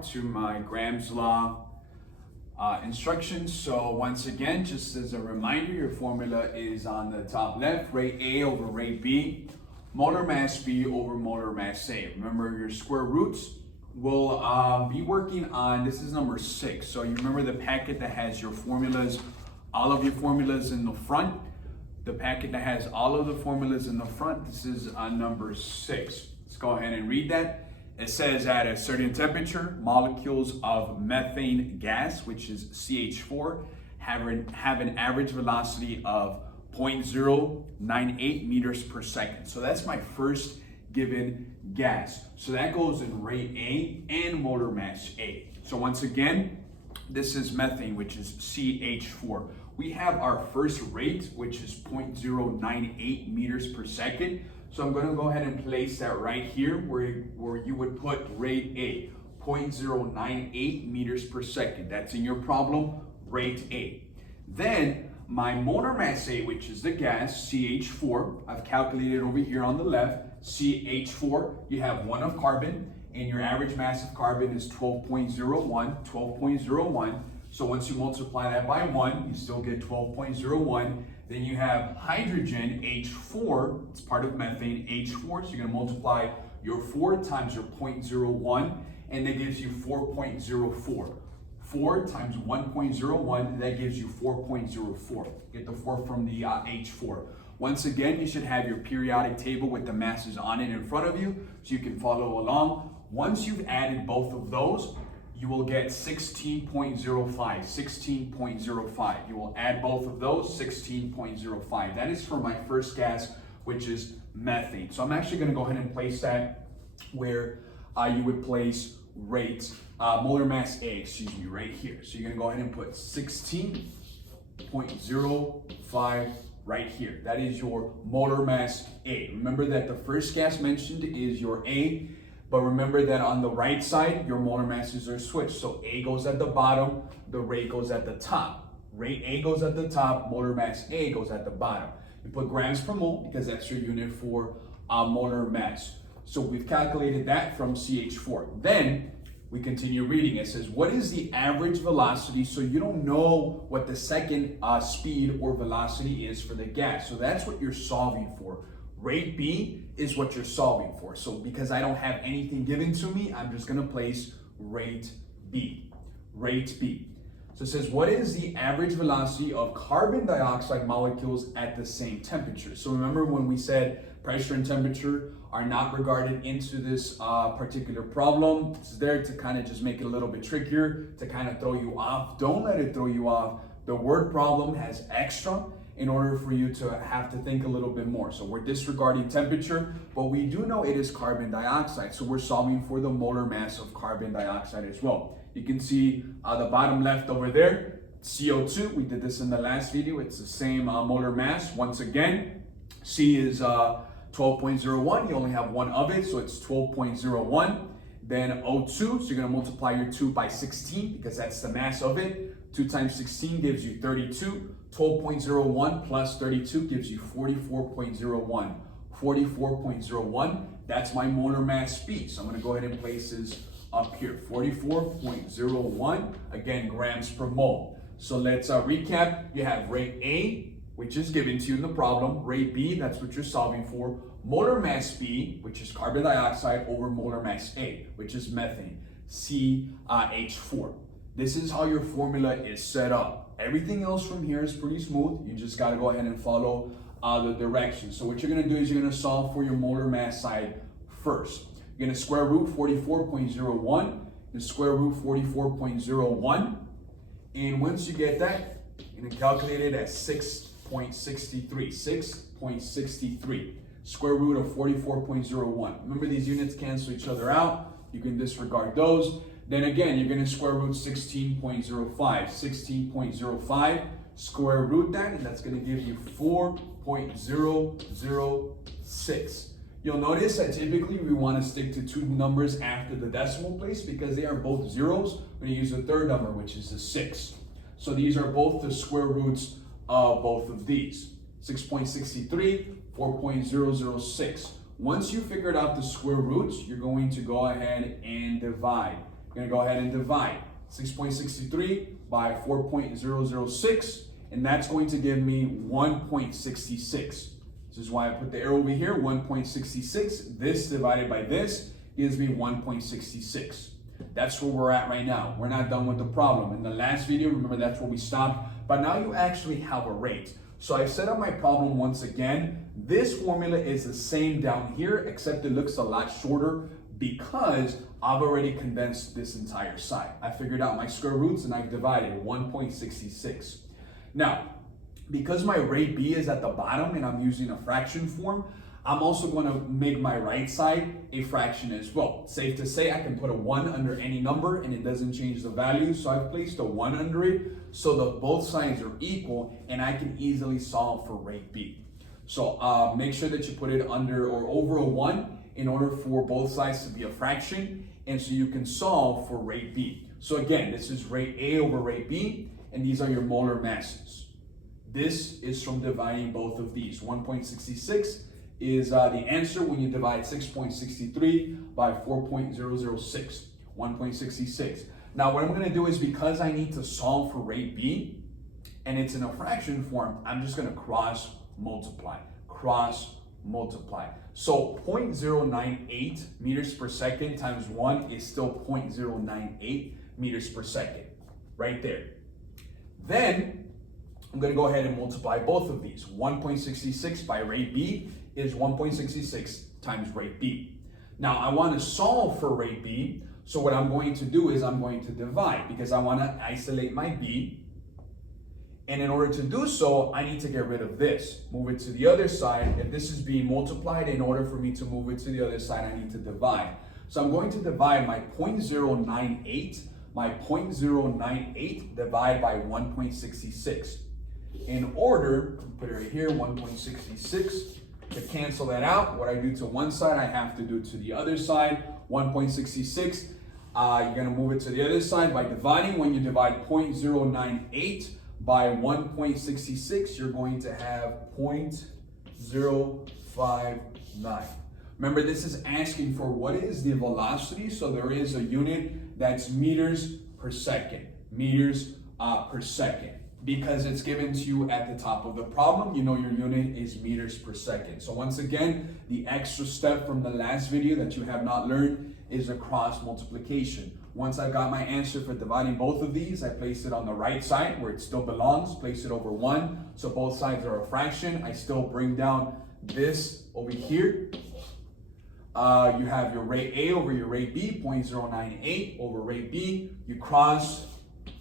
part to my Graham's Law instructions. So once again, just as a reminder, your formula is on the top left, rate A over rate B, molar mass B over molar mass A. Remember, your square roots will be working on, this is number 6. So you remember the packet that has your formulas, all of your formulas in the front. The packet that has all of the formulas in the front, this is on number 6. Let's go ahead and read that. It says at a certain temperature, molecules of methane gas, which is CH4, have an average velocity of 0.098 meters per second. So that's my first given gas. So that goes in rate A and molar mass A. So once again, this is methane, which is CH4. We have our first rate, which is 0.098 meters per second. So I'm going to go ahead and place that right here where you would put rate A, 0.098 meters per second. That's in your problem, rate A. Then my molar mass A, which is the gas, CH4, I've calculated over here on the left, CH4, you have 1 of carbon, and your average mass of carbon is 12.01. So once you multiply that by 1, you still get 12.01. Then you have hydrogen, H4, it's part of methane, H4. So you're gonna multiply your 4 times your 0.01, and that gives you 4.04. 4 times 1.01, that gives you 4.04. Get the 4 from the H4. Once again, you should have your periodic table with the masses on it in front of you, so you can follow along. Once you've added both of those, you will get 16.05. You will add both of those, 16.05. That is for my first gas, which is methane. So I'm actually going to go ahead and place that where you would place rate, molar mass A, right here. So you're going to go ahead and put 16.05 right here. That is your molar mass A. Remember that the first gas mentioned is your A. But remember that on the right side, your molar masses are switched. So A goes at the bottom, the rate goes at the top. Rate A goes at the top, molar mass A goes at the bottom. You put grams per mole because that's your unit for molar mass. So we've calculated that from CH4. Then we continue reading. It says, what is the average velocity? So you don't know what the second speed or velocity is for the gas. So that's what you're solving for. Rate B is what you're solving for. So because I don't have anything given to me, I'm just gonna place rate B. Rate B. So it says, what is the average velocity of carbon dioxide molecules at the same temperature? So remember when we said pressure and temperature are not regarded into this particular problem. It's there to kind of just make it a little bit trickier, to kind of throw you off. Don't let it throw you off. The word problem has extra in order for you to have to think a little bit more. So we're disregarding temperature, but we do know it is carbon dioxide. So we're solving for the molar mass of carbon dioxide as well. You can see the bottom left over there, CO2. We did this in the last video. It's the same molar mass. Once again, C is 12.01. You only have one of it, so it's 12.01. Then O2, so you're gonna multiply your 2 by 16 because that's the mass of it. 2 times 16 gives you 32. 12.01 plus 32 gives you 44.01. 44.01, that's my molar mass B. So I'm gonna go ahead and place this up here. 44.01, again, grams per mole. So let's recap. You have rate A, which is given to you in the problem. Rate B, that's what you're solving for. Molar mass B, which is carbon dioxide, over molar mass A, which is methane, CH4. This is how your formula is set up. Everything else from here is pretty smooth. You just got to go ahead and follow the directions. So what you're going to do is you're going to solve for your molar mass side first. You're going to square root 44.01 and square root 44.01. And once you get that, you're going to calculate it at 6.63. 6.63. Square root of 44.01. Remember, these units cancel each other out. You can disregard those. Then again, you're going to square root 16.05. 16.05, square root that, and that's going to give you 4.006. You'll notice that typically we want to stick to 2 numbers after the decimal place because they are both zeros. We're going to use the third number, which is a 6. So these are both the square roots of both of these. 6.63, 4.006. Once you figured out the square roots, you're going to go ahead and divide. We're gonna go ahead and divide 6.63 by 4.006, and that's going to give me 1.66. This is why I put the arrow over here, 1.66. This divided by this gives me 1.66. That's where we're at right now. We're not done with the problem. In the last video, remember that's where we stopped, but now you actually have a rate. So I've set up my problem once again. This formula is the same down here, except it looks a lot shorter because I've already condensed this entire side. I figured out my square roots and I've divided 1.66. Now, because my rate B is at the bottom and I'm using a fraction form, I'm also going to make my right side a fraction as well. Safe to say I can put a 1 under any number and it doesn't change the value. So I've placed a 1 under it so that both sides are equal and I can easily solve for rate B. So make sure that you put it under or over a 1 in order for both sides to be a fraction, and so you can solve for rate B. So again, this is rate A over rate B, and these are your molar masses. This is from dividing both of these. 1.66 is the answer when you divide 6.63 by 4.006, 1.66. Now what I'm gonna do is, because I need to solve for rate B, and it's in a fraction form, I'm just gonna cross multiply. So 0.098 meters per second times 1 is still 0.098 meters per second, right there. Then I'm going to go ahead and multiply both of these. 1.66 by rate B is 1.66 times rate B. Now I want to solve for rate B, so what I'm going to do is I'm going to divide, because I want to isolate my B. And in order to do so, I need to get rid of this, move it to the other side. If this is being multiplied, in order for me to move it to the other side, I need to divide. So I'm going to divide my 0.098 divide by 1.66. In order, put it right here, 1.66. To cancel that out, what I do to one side, I have to do to the other side. 1.66, you're gonna move it to the other side by dividing. When you divide 0.098 by 1.66, you're going to have 0.059. Remember, this is asking for what is the velocity, so there is a unit that's meters per second, because it's given to you at the top of the problem. You know your unit is meters per second. So once again, the extra step from the last video that you have not learned is a cross multiplication. Once I got my answer for dividing both of these, I placed it on the right side where it still belongs, place it over 1, so both sides are a fraction. I still bring down this over here. You have your rate A over your rate B, 0.098 over rate B. You cross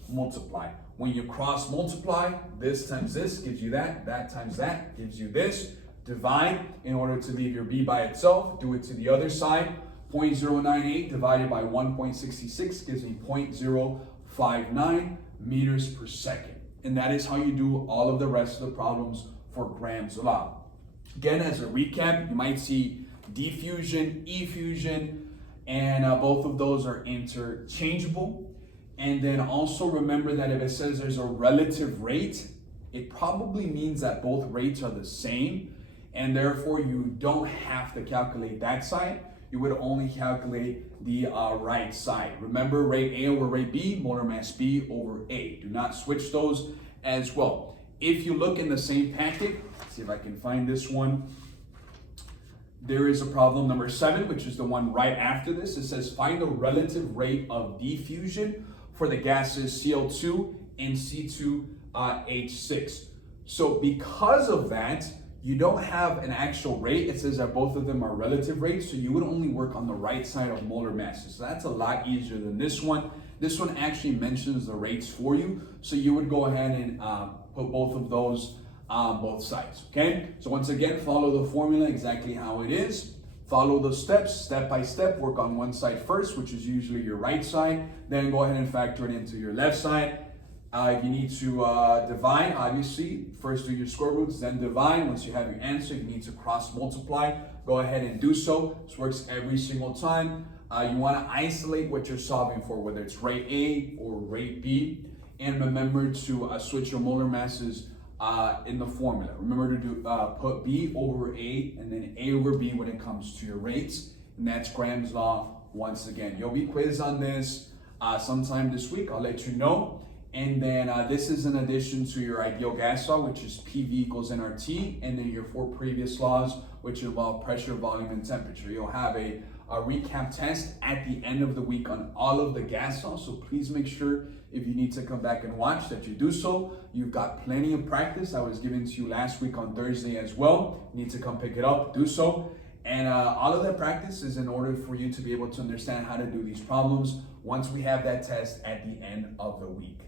multiply. When you cross multiply, this times this gives you that, that times that gives you this. Divide in order to leave your B by itself, do it to the other side. 0.098 divided by 1.66 gives me 0.059 meters per second. And that is how you do all of the rest of the problems for Graham's law. Again, as a recap, you might see diffusion, effusion, and both of those are interchangeable. And then also remember that if it says there's a relative rate, it probably means that both rates are the same, and therefore you don't have to calculate that side. You would only calculate the right side. Remember, rate A over rate B, molar mass B over A. Do not switch those as well. If you look in the same packet, let's see if I can find this one. There is a problem number 7, which is the one right after this. It says find the relative rate of diffusion for the gases CO2 and C2H6. So because of that, you don't have an actual rate. It says that both of them are relative rates, so you would only work on the right side of molar masses. So that's a lot easier than this one. This one actually mentions the rates for you, so you would go ahead and put both of those on both sides, okay? So once again, follow the formula exactly how it is. Follow the steps, step by step. Work on one side first, which is usually your right side. Then go ahead and factor it into your left side. If you need to divide, obviously, first do your square roots, then divide. Once you have your answer, you need to cross multiply. Go ahead and do so. This works every single time. You want to isolate what you're solving for, whether it's rate A or rate B. And remember to switch your molar masses in the formula. Remember to put B over A and then A over B when it comes to your rates. And that's Graham's law once again. You'll be quizzed on this. sometime this week. I'll let you know. And then this is in addition to your ideal gas law, which is PV equals nRT, and then your 4 previous laws, which involve pressure, volume, and temperature. You'll have a recap test at the end of the week on all of the gas laws. So please make sure if you need to come back and watch that you do so. You've got plenty of practice. I was given to you last week on Thursday as well. You need to come pick it up, do so. And all of that practice is in order for you to be able to understand how to do these problems once we have that test at the end of the week.